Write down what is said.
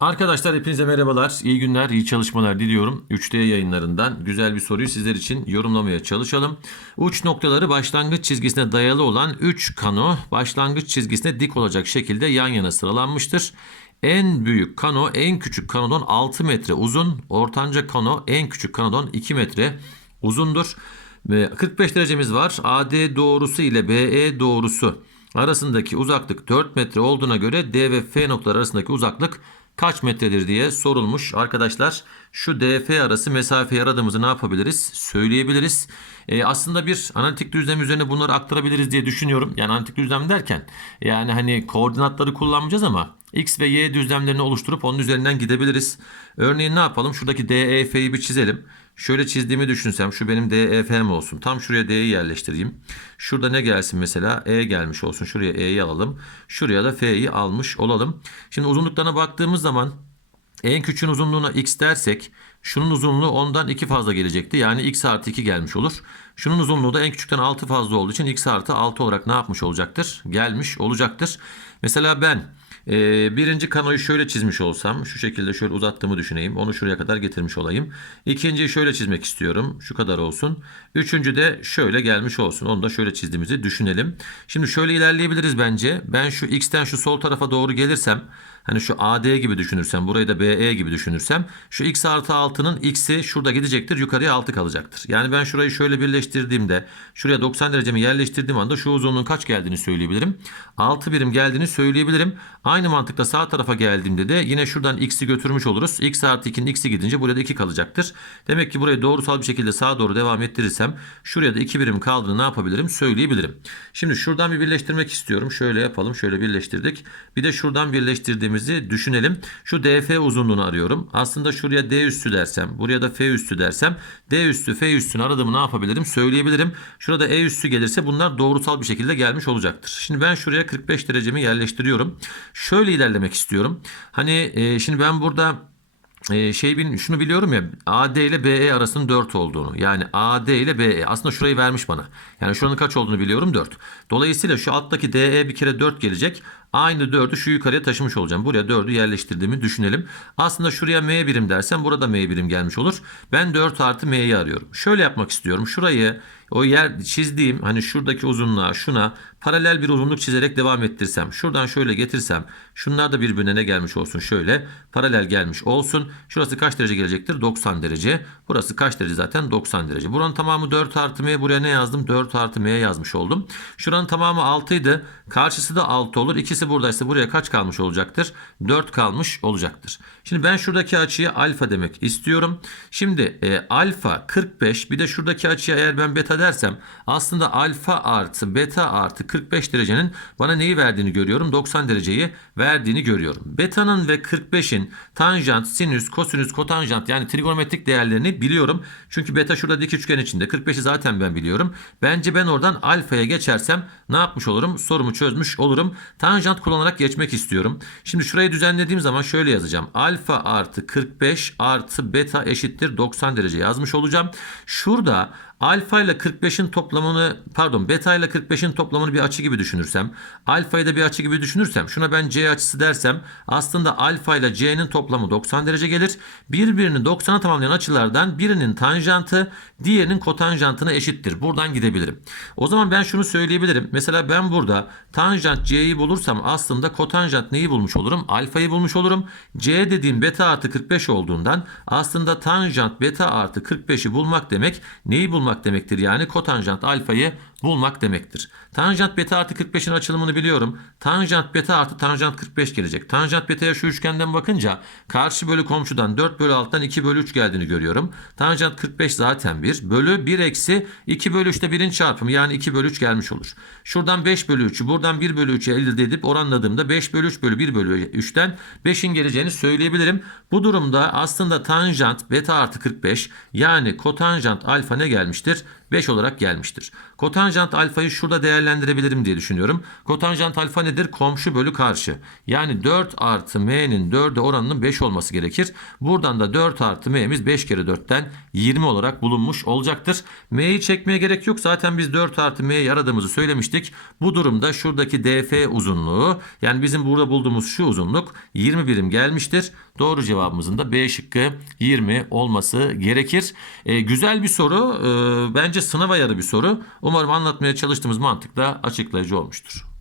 Arkadaşlar hepinize merhabalar, iyi günler, iyi çalışmalar diliyorum. 3D yayınlarından güzel bir soruyu sizler için yorumlamaya çalışalım. Uç noktaları başlangıç çizgisine dayalı olan 3 kano başlangıç çizgisine dik olacak şekilde yan yana sıralanmıştır. En büyük kano en küçük kanodan 6 metre uzun, ortanca kano en küçük kanodan 2 metre uzundur. Ve 45 derecemiz var. AD doğrusu ile BE doğrusu arasındaki uzaklık 4 metre olduğuna göre D ve F noktaları arasındaki uzaklık kaç metredir diye sorulmuş. Arkadaşlar şu DF arası mesafeyi aradığımızı ne yapabiliriz? Söyleyebiliriz. Ee, aslında bir analitik düzlem üzerine bunları aktarabiliriz diye düşünüyorum. Yani analitik düzlem derken yani hani koordinatları kullanmayacağız ama X ve Y düzlemlerini oluşturup onun üzerinden gidebiliriz. Örneğin ne yapalım? Şuradaki DEF'yi bir çizelim. Şöyle çizdiğimi düşünsem şu benim DEF'm olsun. Tam şuraya D'yi yerleştireyim. Şurada ne gelsin mesela? E gelmiş olsun. Şuraya E'yi alalım. Şuraya da F'yi almış olalım. Şimdi uzunluklarına baktığımız zaman en küçüğün uzunluğuna x dersek şunun uzunluğu ondan 2 fazla gelecekti. Yani x artı 2 gelmiş olur. Şunun uzunluğu da en küçükten 6 fazla olduğu için x artı 6 olarak ne yapmış olacaktır? Gelmiş olacaktır. Mesela ben e, birinci kanoyu şöyle çizmiş olsam şu şekilde şöyle uzattığımı düşüneyim. Onu şuraya kadar getirmiş olayım. İkinciyi şöyle çizmek istiyorum. Şu kadar olsun. Üçüncü de şöyle gelmiş olsun. Onu da şöyle çizdiğimizi düşünelim. Şimdi şöyle ilerleyebiliriz bence. Ben şu x'ten şu sol tarafa doğru gelirsem Hani şu AD gibi düşünürsem, burayı da BE gibi düşünürsem şu x artı 6'nın x'i şurada gidecektir, yukarıya 6 kalacaktır. Yani ben şurayı şöyle birleştirdiğimde, şuraya 90 derecemi yerleştirdiğim anda şu uzunluğun kaç geldiğini söyleyebilirim. 6 birim geldiğini söyleyebilirim. Aynı mantıkla sağ tarafa geldiğimde de yine şuradan x'i götürmüş oluruz. x artı 2'nin x'i gidince burada 2 kalacaktır. Demek ki burayı doğrusal bir şekilde sağa doğru devam ettirirsem şuraya da 2 birim kaldığını ne yapabilirim söyleyebilirim. Şimdi şuradan bir birleştirmek istiyorum. Şöyle yapalım. Şöyle birleştirdik. Bir de şuradan birleştirdiğimiz düşünelim. Şu DF uzunluğunu arıyorum. Aslında şuraya D üstü dersem, buraya da F üstü dersem, D üstü, F üstünü aradığımı ne yapabilirim? Söyleyebilirim. Şurada E üstü gelirse bunlar doğrusal bir şekilde gelmiş olacaktır. Şimdi ben şuraya 45 derecemi yerleştiriyorum. Şöyle ilerlemek istiyorum. Hani e, şimdi ben burada e, şey bin, şunu biliyorum ya AD ile BE arasının 4 olduğunu. Yani AD ile BE aslında şurayı vermiş bana. Yani şuranın kaç olduğunu biliyorum 4. Dolayısıyla şu alttaki DE bir kere 4 gelecek. Aynı 4'ü şu yukarıya taşımış olacağım. Buraya 4'ü yerleştirdiğimi düşünelim. Aslında şuraya M birim dersem burada M birim gelmiş olur. Ben 4 artı M'yi arıyorum. Şöyle yapmak istiyorum. Şurayı o yer çizdiğim hani şuradaki uzunluğa şuna paralel bir uzunluk çizerek devam ettirsem. Şuradan şöyle getirsem. Şunlar da birbirine ne gelmiş olsun şöyle. Paralel gelmiş olsun. Şurası kaç derece gelecektir? 90 derece. Burası kaç derece zaten? 90 derece. Buranın tamamı 4 artı M. Buraya ne yazdım? 4 artı M yazmış oldum. Şuranın tamamı 6 idi. Karşısı da 6 olur. İkisi buradaysa buraya kaç kalmış olacaktır? 4 kalmış olacaktır. Şimdi ben şuradaki açıya alfa demek istiyorum. Şimdi e, alfa 45 bir de şuradaki açıya eğer ben beta dersem aslında alfa artı beta artı 45 derecenin bana neyi verdiğini görüyorum. 90 dereceyi verdiğini görüyorum. Beta'nın ve 45'in tanjant, sinüs, kosinüs, kotanjant yani trigonometrik değerlerini biliyorum. Çünkü beta şurada dik üçgen içinde. 45'i zaten ben biliyorum. Bence ben oradan alfaya geçersem ne yapmış olurum? Sorumu çözmüş olurum. Tanjant kullanarak geçmek istiyorum. Şimdi şurayı düzenlediğim zaman şöyle yazacağım. Alfa artı 45 artı beta eşittir 90 derece yazmış olacağım. Şurada alfa ile 45'in toplamını pardon beta ile 45'in toplamını bir açı gibi düşünürsem alfayı da bir açı gibi düşünürsem şuna ben c açısı dersem aslında alfa ile c'nin toplamı 90 derece gelir. Birbirini 90'a tamamlayan açılardan birinin tanjantı diğerinin kotanjantına eşittir. Buradan gidebilirim. O zaman ben şunu söyleyebilirim. Mesela ben burada tanjant c'yi bulursam aslında kotanjant neyi bulmuş olurum? Alfayı bulmuş olurum. c dediğim beta artı 45 olduğundan aslında tanjant beta artı 45'i bulmak demek neyi bulmak bulmak demektir. Yani kotanjant alfayı bulmak demektir. Tanjant beta artı 45'in açılımını biliyorum. Tanjant beta artı tanjant 45 gelecek. Tanjant beta'ya şu üçgenden bakınca karşı bölü komşudan 4 bölü alttan 2 bölü 3 geldiğini görüyorum. Tanjant 45 zaten 1. Bölü 1 eksi 2 bölü 3'te 1'in çarpımı yani 2 bölü 3 gelmiş olur. Şuradan 5 bölü 3'ü buradan 1 bölü 3'e elde edip oranladığımda 5 bölü 3 bölü 1 bölü 3'ten 5'in geleceğini söyleyebilirim. Bu durumda aslında tanjant beta artı 45 yani kotanjant alfa ne gelmiştir? 5 olarak gelmiştir. Kotanjant kotanjant alfayı şurada değerlendirebilirim diye düşünüyorum. Kotanjant alfa nedir? Komşu bölü karşı. Yani 4 artı m'nin 4'e oranının 5 olması gerekir. Buradan da 4 artı m'miz 5 kere 4'ten 20 olarak bulunmuş olacaktır. M'yi çekmeye gerek yok. Zaten biz 4 artı m'yi aradığımızı söylemiştik. Bu durumda şuradaki df uzunluğu yani bizim burada bulduğumuz şu uzunluk 20 birim gelmiştir. Doğru cevabımızın da B şıkkı 20 olması gerekir. Ee, güzel bir soru. Ee, bence sınav ayarı bir soru. Umarım anlatmaya çalıştığımız mantıkla açıklayıcı olmuştur.